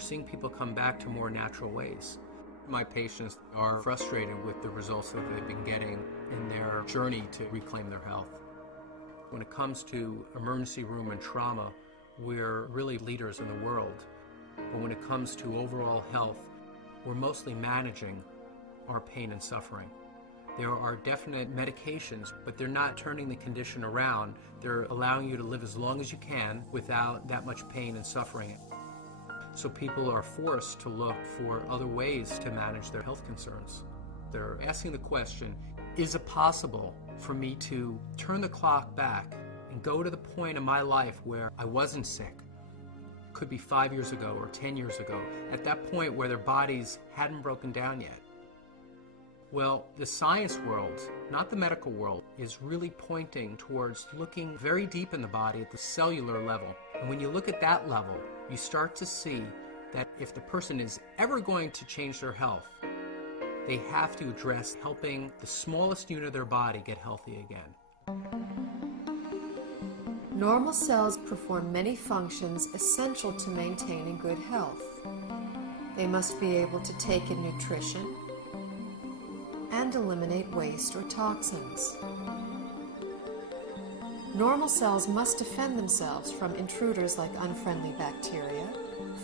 seeing people come back to more natural ways. My patients are frustrated with the results that they've been getting in their journey to reclaim their health. When it comes to emergency room and trauma, we're really leaders in the world. But when it comes to overall health, we're mostly managing our pain and suffering. There are definite medications, but they're not turning the condition around. They're allowing you to live as long as you can without that much pain and suffering. So people are forced to look for other ways to manage their health concerns. They're asking the question, is it possible for me to turn the clock back and go to the point in my life where I wasn't sick? Could be 5 years ago or 10 years ago, at that point where their bodies hadn't broken down yet. Well, the science world, not the medical world, is really pointing towards looking very deep in the body at the cellular level. And when you look at that level, you start to see that if the person is ever going to change their health, they have to address helping the smallest unit of their body get healthy again. Normal cells perform many functions essential to maintaining good health. They must be able to take in nutrition and eliminate waste or toxins. Normal cells must defend themselves from intruders like unfriendly bacteria,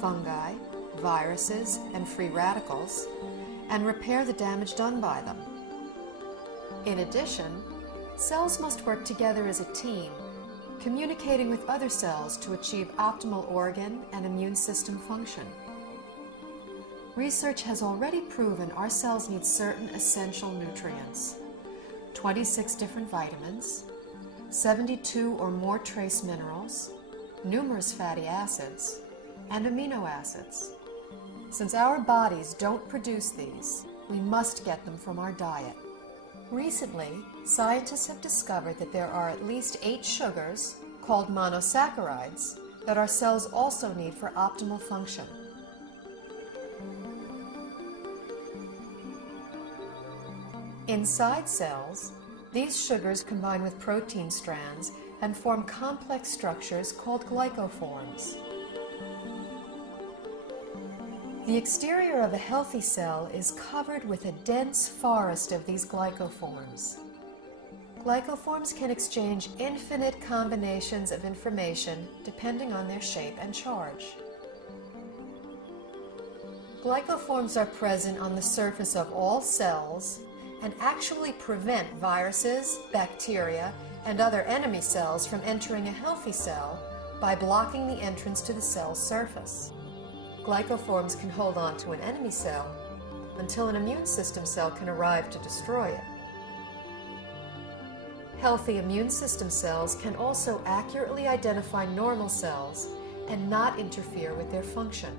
fungi, viruses, and free radicals, and repair the damage done by them. In addition, cells must work together as a team, communicating with other cells to achieve optimal organ and immune system function. Research has already proven our cells need certain essential nutrients, 26 different vitamins, 72 or more trace minerals, numerous fatty acids, and amino acids. Since our bodies don't produce these, we must get them from our diet. Recently, scientists have discovered that there are at least 8 sugars, called monosaccharides, that our cells also need for optimal function. Inside cells, these sugars combine with protein strands and form complex structures called glycoforms. The exterior of a healthy cell is covered with a dense forest of these glycoforms. Glycoforms can exchange infinite combinations of information depending on their shape and charge. Glycoforms are present on the surface of all cells and actually prevent viruses, bacteria, and other enemy cells from entering a healthy cell by blocking the entrance to the cell's surface. Glycoforms can hold on to an enemy cell until an immune system cell can arrive to destroy it. Healthy immune system cells can also accurately identify normal cells and not interfere with their function.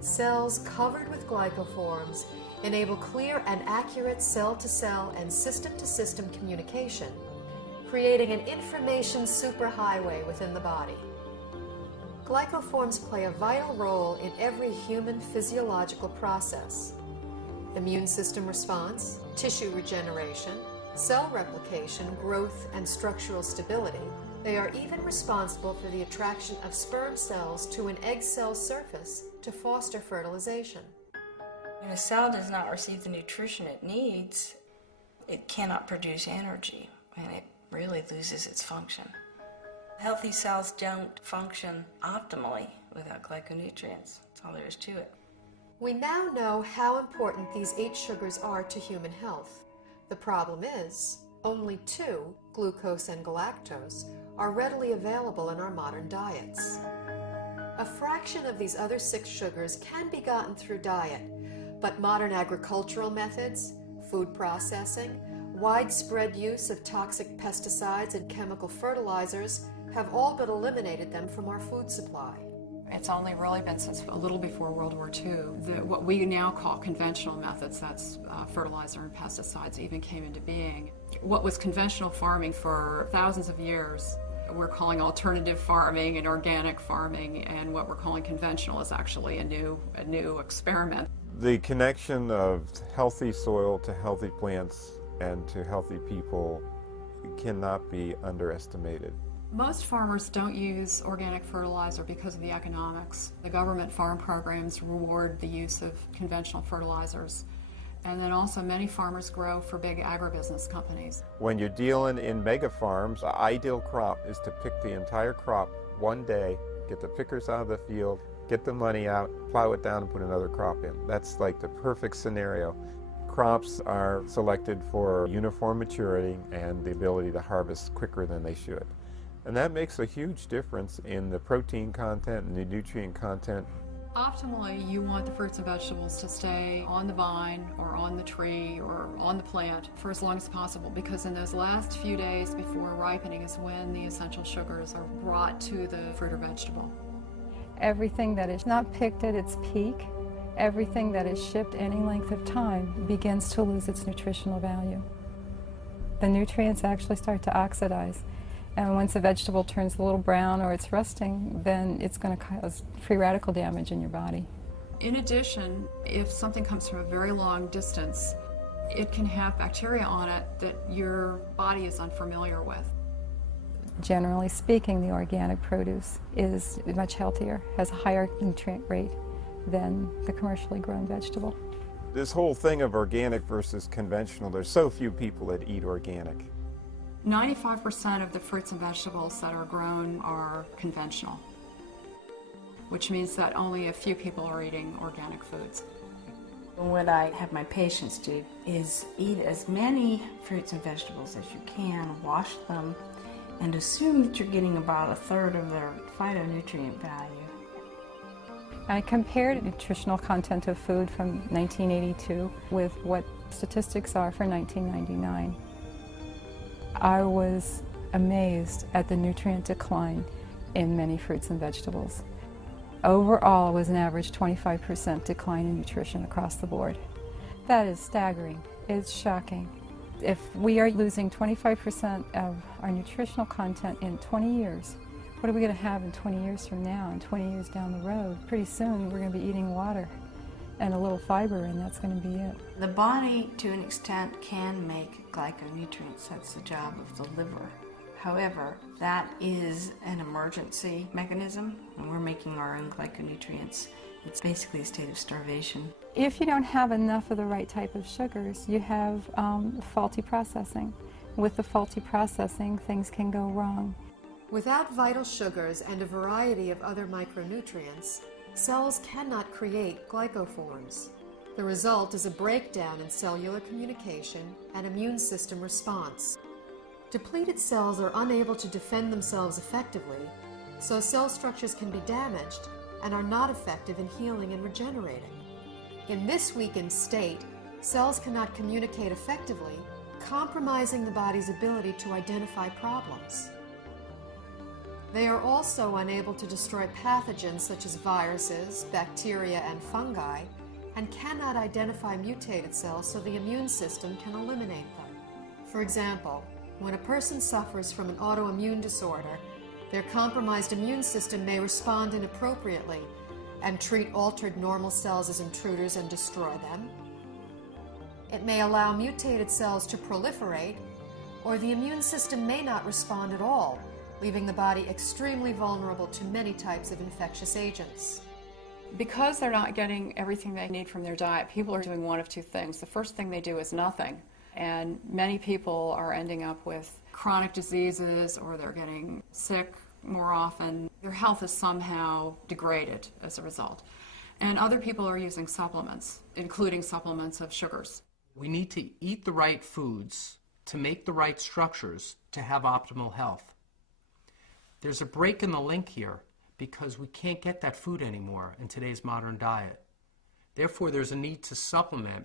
Cells covered with glycoforms enable clear and accurate cell-to-cell and system-to-system communication, creating an information superhighway within the body. Glycoforms play a vital role in every human physiological process: immune system response, tissue regeneration, cell replication, growth, and structural stability. They are even responsible for the attraction of sperm cells to an egg cell surface to foster fertilization. When a cell does not receive the nutrition it needs, it cannot produce energy, and it really loses its function. Healthy cells don't function optimally without glyconutrients. That's all there is to it. We now know how important these 8 sugars are to human health. The problem is, only 2, glucose and galactose, are readily available in our modern diets. A fraction of these other 6 sugars can be gotten through diet, but modern agricultural methods, food processing, widespread use of toxic pesticides and chemical fertilizers have all but eliminated them from our food supply. It's only really been since a little before World War II that what we now call conventional methods, that's fertilizer and pesticides, even came into being. What was conventional farming for thousands of years, we're calling alternative farming and organic farming, and what we're calling conventional is actually a new experiment. The connection of healthy soil to healthy plants and to healthy people cannot be underestimated. Most farmers don't use organic fertilizer because of the economics. The government farm programs reward the use of conventional fertilizers. And then also many farmers grow for big agribusiness companies. When you're dealing in mega farms, the ideal crop is to pick the entire crop one day, get the pickers out of the field, get the money out, plow it down and put another crop in. That's like the perfect scenario. Crops are selected for uniform maturity and the ability to harvest quicker than they should. And that makes a huge difference in the protein content and the nutrient content. Optimally, you want the fruits and vegetables to stay on the vine or on the tree or on the plant for as long as possible, because in those last few days before ripening is when the essential sugars are brought to the fruit or vegetable. Everything that is not picked at its peak, everything that is shipped any length of time begins to lose its nutritional value. The nutrients actually start to oxidize. And once a vegetable turns a little brown or it's rusting, then it's going to cause free radical damage in your body. In addition, if something comes from a very long distance, it can have bacteria on it that your body is unfamiliar with. Generally speaking, the organic produce is much healthier, has a higher nutrient rate than the commercially grown vegetable. This whole thing of organic versus conventional, there's so few people that eat organic. 95% of the fruits and vegetables that are grown are conventional, which means that only a few people are eating organic foods. What I have my patients do is eat as many fruits and vegetables as you can, wash them, and assume that you're getting about a third of their phytonutrient value. I compared nutritional content of food from 1982 with what statistics are for 1999. I was amazed at the nutrient decline in many fruits and vegetables. Overall, it was an average 25% decline in nutrition across the board. That is staggering. It's shocking. If we are losing 25% of our nutritional content in 20 years, what are we going to have in 20 years from now and 20 years down the road? Pretty soon we're going to be eating water and a little fiber, and that's going to be it. The body, to an extent, can make glyconutrients. That's the job of the liver. However, that is an emergency mechanism, and we're making our own glyconutrients. It's basically a state of starvation. If you don't have enough of the right type of sugars, you have faulty processing. With the faulty processing, things can go wrong. Without vital sugars and a variety of other micronutrients, cells cannot create glycoforms. The result is a breakdown in cellular communication and immune system response. Depleted cells are unable to defend themselves effectively, so cell structures can be damaged and are not effective in healing and regenerating. In this weakened state, cells cannot communicate effectively, compromising the body's ability to identify problems. They are also unable to destroy pathogens such as viruses, bacteria, and fungi, and cannot identify mutated cells so the immune system can eliminate them. For example, when a person suffers from an autoimmune disorder, their compromised immune system may respond inappropriately and treat altered normal cells as intruders and destroy them. It may allow mutated cells to proliferate, or the immune system may not respond at all, leaving the body extremely vulnerable to many types of infectious agents. Because they're not getting everything they need from their diet, people are doing one of two things. The first thing they do is nothing, and many people are ending up with chronic diseases, or they're getting sick more often. Their health is somehow degraded as a result. And other people are using supplements, including supplements of sugars. We need to eat the right foods to make the right structures to have optimal health. There's a break in the link here because we can't get that food anymore in today's modern diet. Therefore, there's a need to supplement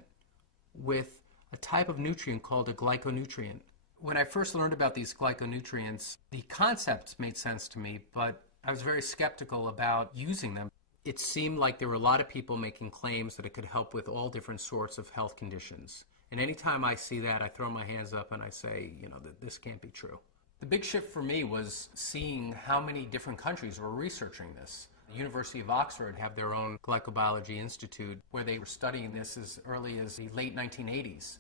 with a type of nutrient called a glyconutrient. When I first learned about these glyconutrients, the concepts made sense to me, but I was very skeptical about using them. It seemed like there were a lot of people making claims that it could help with all different sorts of health conditions. And anytime I see that, I throw my hands up and I say, that this can't be true. The big shift for me was seeing how many different countries were researching this. The University of Oxford have their own Glycobiology Institute where they were studying this as early as the late 1980s.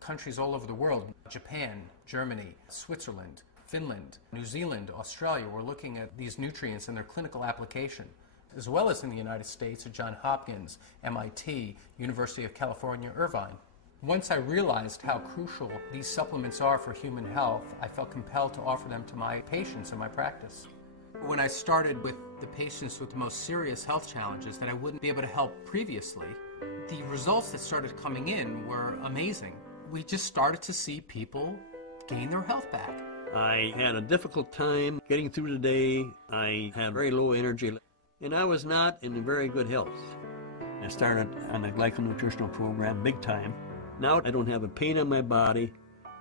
Countries all over the world, Japan, Germany, Switzerland, Finland, New Zealand, Australia were looking at these nutrients and their clinical application, as well as in the United States at Johns Hopkins, MIT, University of California, Irvine. Once I realized how crucial these supplements are for human health, I felt compelled to offer them to my patients in my practice. When I started with the patients with the most serious health challenges that I wouldn't be able to help previously, the results that started coming in were amazing. We just started to see people gain their health back. I had a difficult time getting through the day. I had very low energy, and I was not in very good health. I started on a glyconutritional program big time. Now I don't have a pain in my body.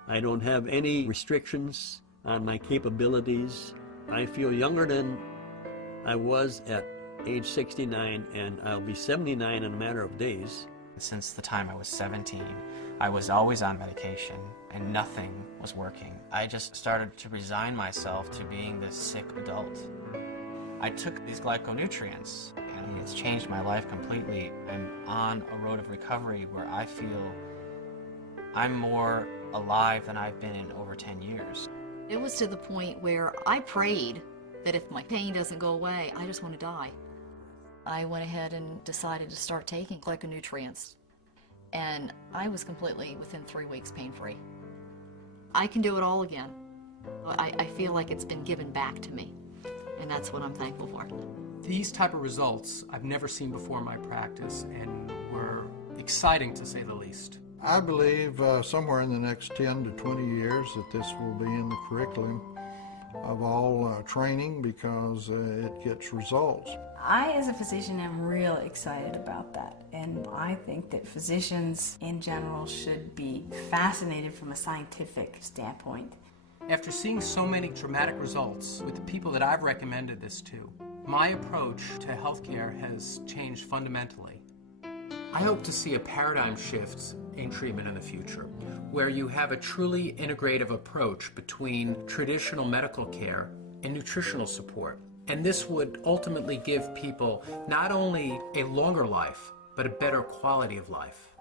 I don't have any restrictions on my capabilities. I feel younger than I was at age 69, and I'll be 79 in a matter of days. Since the time I was 17, I was always on medication and nothing was working. I just started to resign myself to being this sick adult. I took these glyconutrients and it's changed my life completely. I'm on a road of recovery where I feel I'm more alive than I've been in over 10 years. It was to the point where I prayed that if my pain doesn't go away, I just want to die. I went ahead and decided to start taking glyconutrients, and I was completely, within 3 weeks, pain-free. I can do it all again. I feel like it's been given back to me, and that's what I'm thankful for. These type of results I've never seen before in my practice and were exciting to say the least. I believe somewhere in the next 10 to 20 years that this will be in the curriculum of all training because it gets results. I, as a physician, am real excited about that, and I think that physicians in general should be fascinated from a scientific standpoint. After seeing so many dramatic results with the people that I've recommended this to, my approach to healthcare has changed fundamentally. I hope to see a paradigm shift in treatment in the future, where you have a truly integrative approach between traditional medical care and nutritional support. And this would ultimately give people not only a longer life, but a better quality of life.